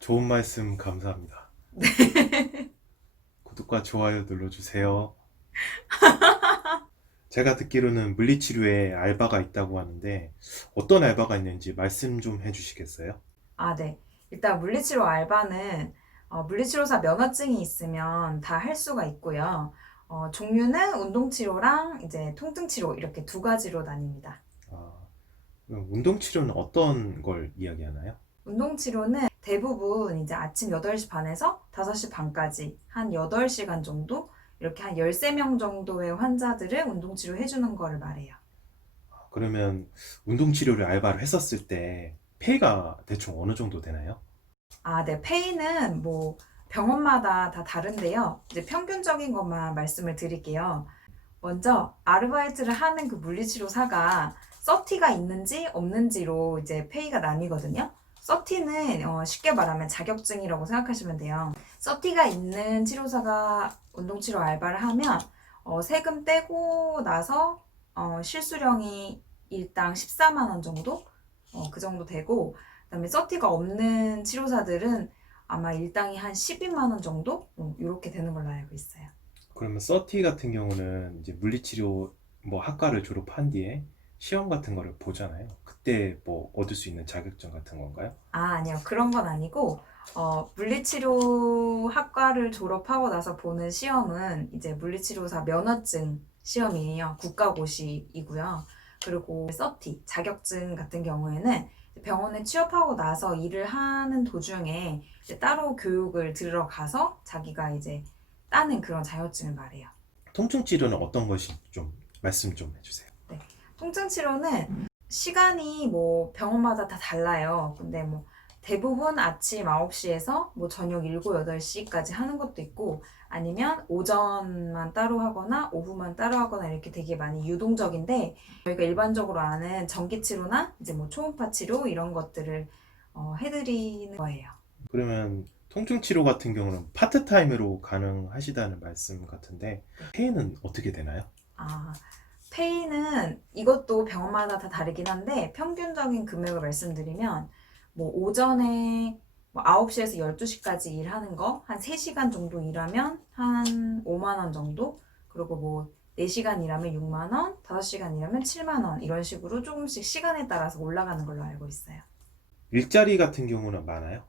좋은 말씀 감사합니다. 구독과 좋아요 눌러주세요. 제가 듣기로는 물리치료에 알바가 있다고 하는데 어떤 알바가 있는지 말씀 좀 해주시겠어요? 네. 일단 물리치료 알바는 물리치료사 면허증이 있으면 다 할 수가 있고요. 종류는 운동치료랑 이제 통증치료 이렇게 두 가지로 나뉩니다. 아, 그럼 운동치료는 어떤 걸 이야기하나요? 운동치료는 대부분 이제 아침 8시 반에서 5시 반까지 한 8시간 정도 이렇게 한 13명 정도의 환자들을 운동치료 해주는 거를 말해요. 그러면 운동치료를 알바를 했었을 때 페이가 대충 어느 정도 되나요? 네. 페이는 뭐 병원마다 다 다른데요. 이제 평균적인 것만 말씀을 드릴게요. 먼저 아르바이트를 하는 그 물리치료사가 서티가 있는지 없는지로 이제 페이가 나뉘거든요. 서티는 쉽게 말하면 자격증이라고 생각하시면 돼요. 서티가 있는 치료사가 운동치료 알바를 하면 세금 떼고 나서 실수령이 일당 14만 원 정도? 그 정도 되고, 그다음에 서티가 없는 치료사들은 아마 일당이 한 12만 원 정도? 이렇게 되는 걸로 알고 있어요. 그러면 서티 같은 경우는 이제 물리치료 뭐 학과를 졸업한 뒤에 시험 같은 거를 보잖아요. 그때 뭐 얻을 수 있는 자격증 같은 건가요? 아니요. 그런 건 아니고, 물리치료 학과를 졸업하고 나서 보는 시험은 이제 물리치료사 면허증 시험이에요. 국가고시이고요. 그리고 서티, 자격증 같은 경우에는 병원에 취업하고 나서 일을 하는 도중에 이제 따로 교육을 들어가서 자기가 이제 따는 그런 자격증을 말해요. 통증 치료는 어떤 것이 좀 말씀 좀 해주세요. 네. 통증 치료는 시간이 뭐 병원마다 다 달라요. 근데 뭐 대부분 아침 9시에서 뭐 저녁 7, 8시까지 하는 것도 있고 아니면 오전만 따로 하거나 오후만 따로 하거나 이렇게 되게 많이 유동적인데 저희가 일반적으로 아는 전기 치료나 이제 뭐 초음파 치료 이런 것들을 해드리는 거예요. 그러면 통증 치료 같은 경우는 파트타임으로 가능하시다는 말씀 같은데 네. 페이는 어떻게 되나요? 아, 페이는 이것도 병원마다 다 다르긴 한데 평균적인 금액을 말씀드리면 뭐 오전에 뭐 9시에서 12시까지 일하는 거 한 3시간 정도 일하면 한 5만 원 정도 그리고 뭐 4시간 일하면 6만 원, 5시간 일하면 7만 원 이런 식으로 조금씩 시간에 따라서 올라가는 걸로 알고 있어요. 일자리 같은 경우는 많아요?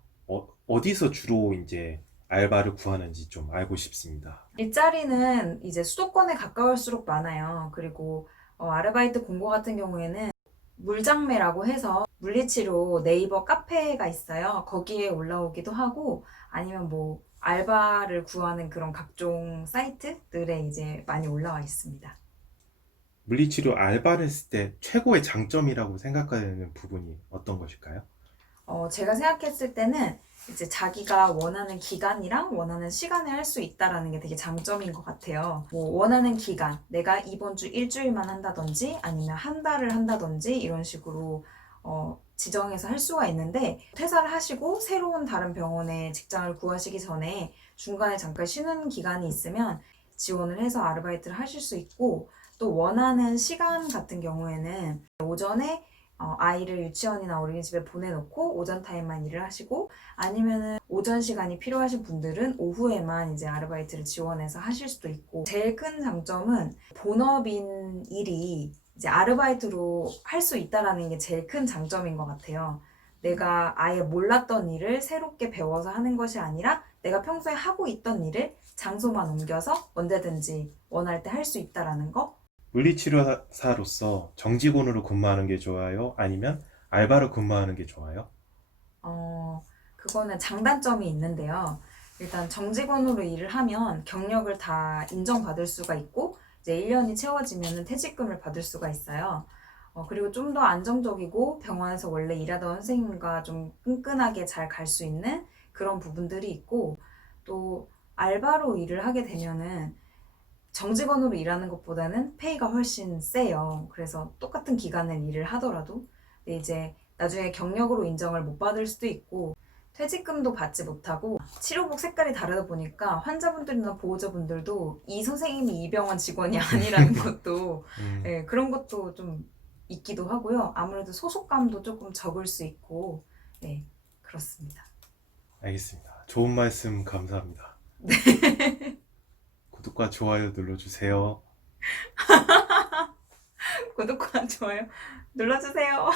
어디서 주로 이제 알바를 구하는지 좀 알고 싶습니다. 일자리는 이제 수도권에 가까울수록 많아요. 그리고 아르바이트 공고 같은 경우에는 물장매라고 해서 물리치료 네이버 카페가 있어요. 거기에 올라오기도 하고 아니면 뭐 알바를 구하는 그런 각종 사이트들에 이제 많이 올라와 있습니다. 물리치료 알바를 했을 때 최고의 장점이라고 생각하는 부분이 어떤 것일까요? 제가 생각했을 때는 이제 자기가 원하는 기간이랑 원하는 시간에 할 수 있다라는 게 되게 장점인 것 같아요. 뭐 원하는 기간, 내가 이번 주 일주일만 한다든지 아니면 한 달을 한다든지 이런 식으로 지정해서 할 수가 있는데 퇴사를 하시고 새로운 다른 병원에 직장을 구하시기 전에 중간에 잠깐 쉬는 기간이 있으면 지원을 해서 아르바이트를 하실 수 있고 또 원하는 시간 같은 경우에는 오전에 아이를 유치원이나 어린이집에 보내놓고 오전 타임만 일을 하시고 아니면은 오전 시간이 필요하신 분들은 오후에만 이제 아르바이트를 지원해서 하실 수도 있고 제일 큰 장점은 본업인 일이 이제 아르바이트로 할 수 있다라는 게 제일 큰 장점인 것 같아요. 내가 아예 몰랐던 일을 새롭게 배워서 하는 것이 아니라 내가 평소에 하고 있던 일을 장소만 옮겨서 언제든지 원할 때 할 수 있다라는 거. 물리치료사로서 정직원으로 근무하는 게 좋아요? 아니면 알바로 근무하는 게 좋아요? 그거는 장단점이 있는데요. 일단 정직원으로 일을 하면 경력을 다 인정받을 수가 있고, 이제 1년이 채워지면 퇴직금을 받을 수가 있어요. 그리고 좀 더 안정적이고 병원에서 원래 일하던 선생님과 좀 끈끈하게 잘 갈 수 있는 그런 부분들이 있고, 또 알바로 일을 하게 되면은 정직원으로 일하는 것보다는 페이가 훨씬 세요. 그래서 똑같은 기간을 일을 하더라도 근데 이제 나중에 경력으로 인정을 못 받을 수도 있고 퇴직금도 받지 못하고 치료복 색깔이 다르다 보니까 환자분들이나 보호자분들도 이 선생님이 이 병원 직원이 아니라는 것도 음, 예, 그런 것도 좀 있기도 하고요. 아무래도 소속감도 조금 적을 수 있고 네, 그렇습니다. 알겠습니다. 좋은 말씀 감사합니다. 구독과 좋아요 눌러주세요. 구독과 좋아요 눌러주세요.